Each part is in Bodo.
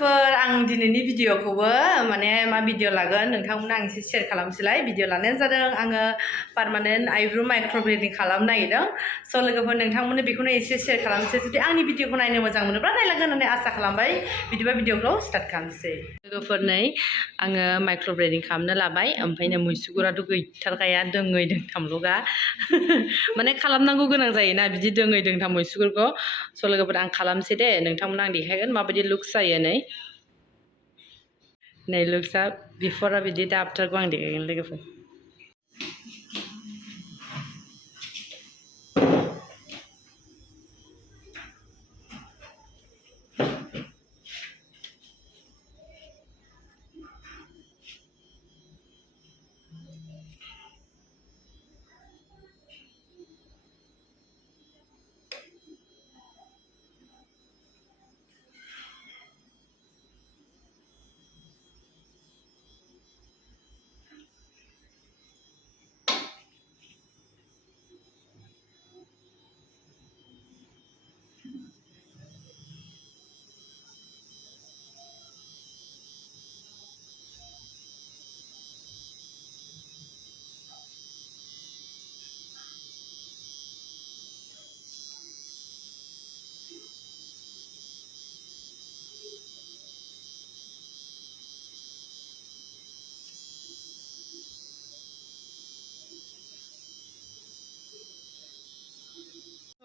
लोगोफोर आं दिनैनि भिडिअखौबो माने मा भिडिअ लागोन नोंथांमोना आं एसे शेयार खालामसैलाय भिडिअ लानायानो जादों आङो पार्मानेन्ट आइब्र' माइक्र'ब्लेडिं खालामनो नागिरदों स' लोगोफोर नोंथांमोननो बेखौनो एसे शेयार खालामसै जुदि आंनि भिडिअखौ नायनो मोजां मोनोब्ला नायलांगोन होननानै आसा खालामबाय बिदिबा भिडिअखौ स्टार्ट खालामसै लोगोफोर नै आङो माइक्र'ब्लेडिं खालामनो लाबाय ओमफ्राय नै मुसुगुराथ' गैथारखाया दोंनै दोंथामल'गा माने खालामनांगौ गोनां जायोना बिदि दोंनै दोंथाम मुसुगुरखौ स' लोगोफोर आं खालामसै दे नोंथांमोना आं देखायगोन माबायदि लुक्स जायो नै लुक्सआ बिफरआ बिदि दा आफ्टारखौ आं देखायगोन लोगोफोर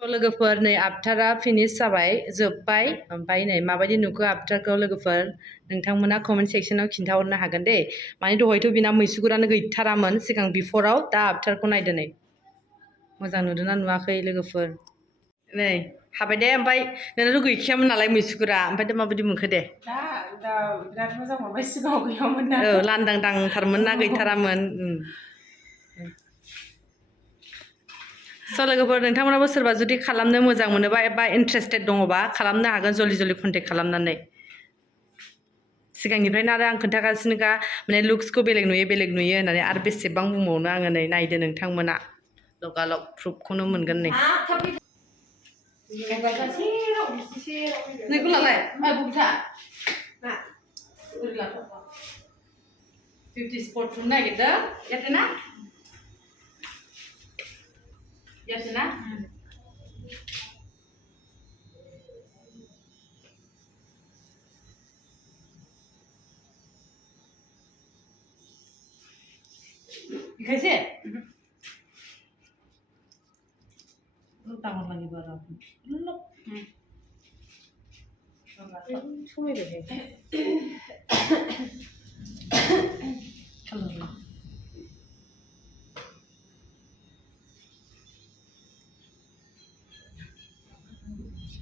लोगोफोर नै आफ्टारा फिनिश जाबाय जोब्बाय ओमफ्राय नै माबायदि नुखो आफ्टारखौ लोगोफोर नोंथांमोना कमेन्ट सेक्सनाव खिन्थाहरनो हागोन दे माने दहायथ' बिना मैसुगुरानो गैथारामोन सिगां बिफराव दा आफ्टारखौ नायदो नै मोजां नुदोंना नुवाखै लोगोफोर नै हाबाय दे ओमफ्राय नोंनाथ' गैखायामोन नालाय मैसुगुरा ओमफ्राय दा माबायदि मोनखो दे दा बिराद मोजां मोनबाय सिगाङाव गैयामोन ना औ लांदां दांथारमोन ना गैथारामोन स' लोगोफोर नोंथांमोनाबो सोरबा जुदि खालामनो मोजां मोनोबा एबा इन्टारेस्टेड दङबा खालामनो हागोन जल्दि जल्दि कन्टेक्ट खालामनानै सिगांनिफ्रायनो आरो आं खोन्थागासिनोखा माने लुक्सखौ बेलेग नुयो होननानै आरो बेसेबां बुंबावनो आङो नै नायदो नोंथांमोना लगालग प्रुफखौनो मोनगोन नै नोंखौ लालाय बबिथा 50 स्पट थुनो नागिरदों यादोना यादोना दिखायसे दांर लागि बारा समायबाय खालामो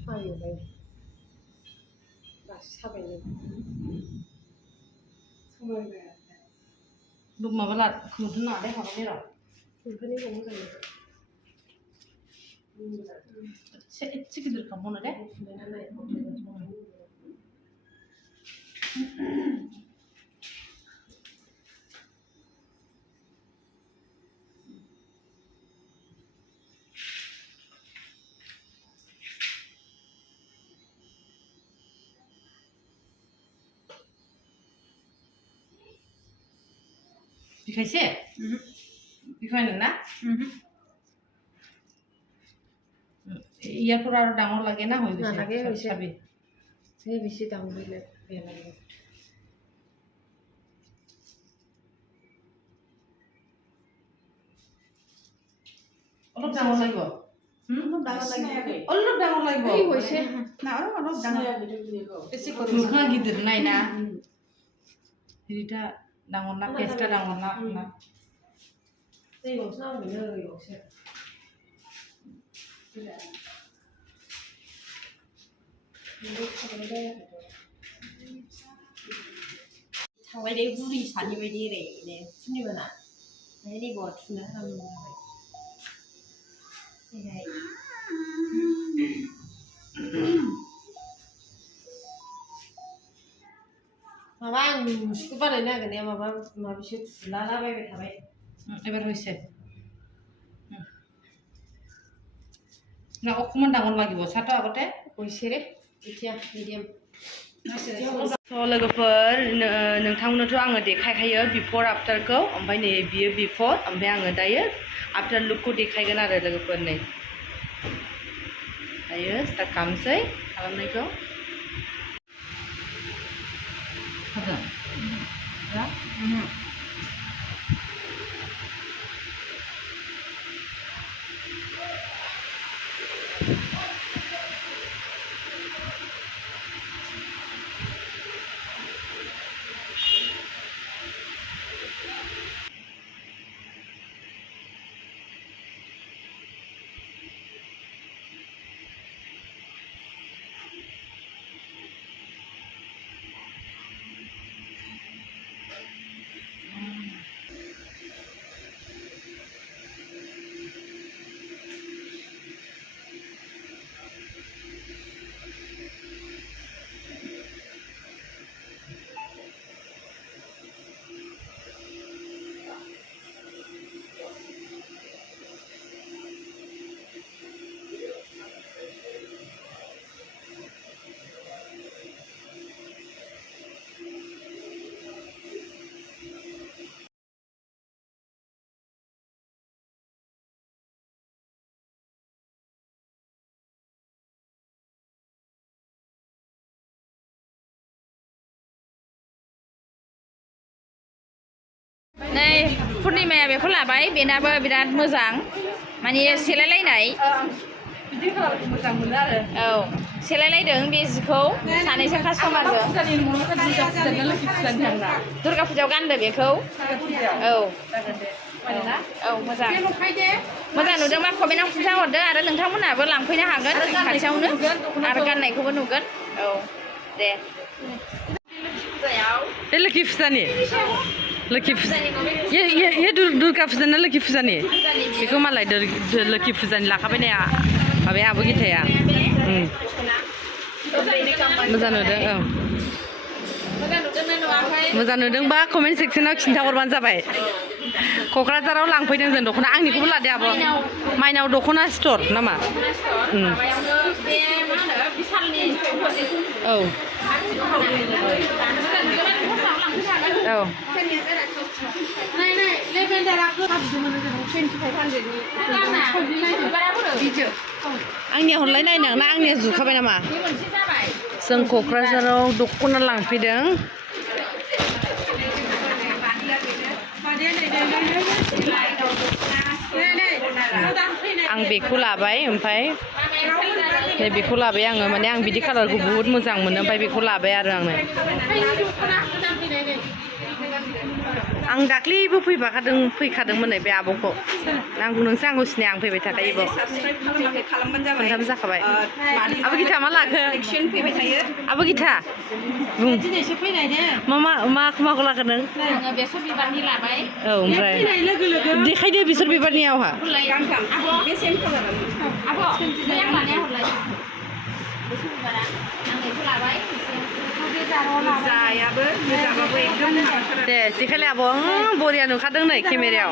सायोलाय दासो साबायलाय समायबाय माबा ला खोन्थानो नाङा दे माबानि र' खोन्थानायखौ मोजां एसे गिदिर खालामबावनो दे दिखायसे दिखायनो ना ইয়াৰ পৰা আৰু ডাঙৰ লাগে না হৈ গৈছে নালাগে হৈছে চাবি সেই বেছি ডাঙৰ দিলে বেয়া লাগে অলপ ডাঙৰ লাগিব অলপ ডাঙৰ লাগিব এই হৈছে না আৰু অলপ ডাঙৰ বেছি মুখা গিদিৰ নাই না হেৰিটা ডাঙৰ না পেষ্টটা ডাঙৰ না আপোনাৰ दै गंसे नांगौनो गंसे थांबाय दे बुरि सानि बायदि ओरैनो फुर्निमाना ओमफ्राय रेग'आ थुना होनांगौ जाबाय माबा आं मुसुगु बानायनो नागिरनाया माबा माबिसो थुलालाबायबाय थाबाय এবার হয়েছে না অকণমান ডাঙৰ লাগিব চাহটো আগতে হৈছে ৰে এতিয়া মিডিয়াম स' लोगोफोर नोंथांमोननोथ' आङो देखायखायो बिफर आफ्टारखौ ओमफ्राय नै बियो बिफर ओमफ्राय आङो दायो आफ्टार लुकखौ देखायगोन आरो लोगोफोर नै दायो स्टार्ट खालामसै खालामनायखौ नै पुर्निमाया बेखौ लाबाय बेनाबो बिराद मोजां माने सेलायलायनाय बिदि खालारखौ मोजां मोनो आरो औ सेलायलायदों बे जिखौ सानैसो कास्टमारजों दुर्गा फुजायाव गानदो बेखौ औ औ मोजां मोजां नुदोंबा कमेन्टआव खिन्थाहरदो आरो नोंथांमोनहाबो लांफैनो हागोन खाथियावनो आरो गाननायखौबो नुगोन औ दे बे लोखि फुजानि लोखि फुजा ये दुर्गा फुजाना लोखि फुजानि बेखौ मालाय लोखि फुजानि लाखाबाय ने माबाया आब' गिथाया मोजां नुदों औ मोजां नुदोंबा कमेन्ट सेक्सनाव खिन्थाहरबानो जाबाय क'क्राझाराव लांफैदों जों दख'ना आंनिखौबो लादो आब' माइनाव दख'ना स्ट'र नामा औ औ आंनिया हरलाय नायनां ना आंनिया जुखाबाय नामा जों क'क्राझाराव दख'ना लांफैदों आं बेखौ लाबाय ओमफ्राय बेखौ लाबाय आङो माने आं बिदि कालारखौ बुहुत मोजां मोनो ओमफ्राय बेखौ लाबाय आरो आङो आं दाख्लैबो फैखादोंमोन नै बे आब'खौ नोंसो आंखौ सिनाया आं फैबाय थाखायो खनथाम जाखाबाय आब' गिथा मा लाखो आब' गिथा बुं माखौ लाखो नों बेसर बिबारनि लाबाय औ ओमफ्राय देखायदो बेसर बिबारनियावहा दे देखायलाय आब' बरिया नुखादों नै केमेरायाव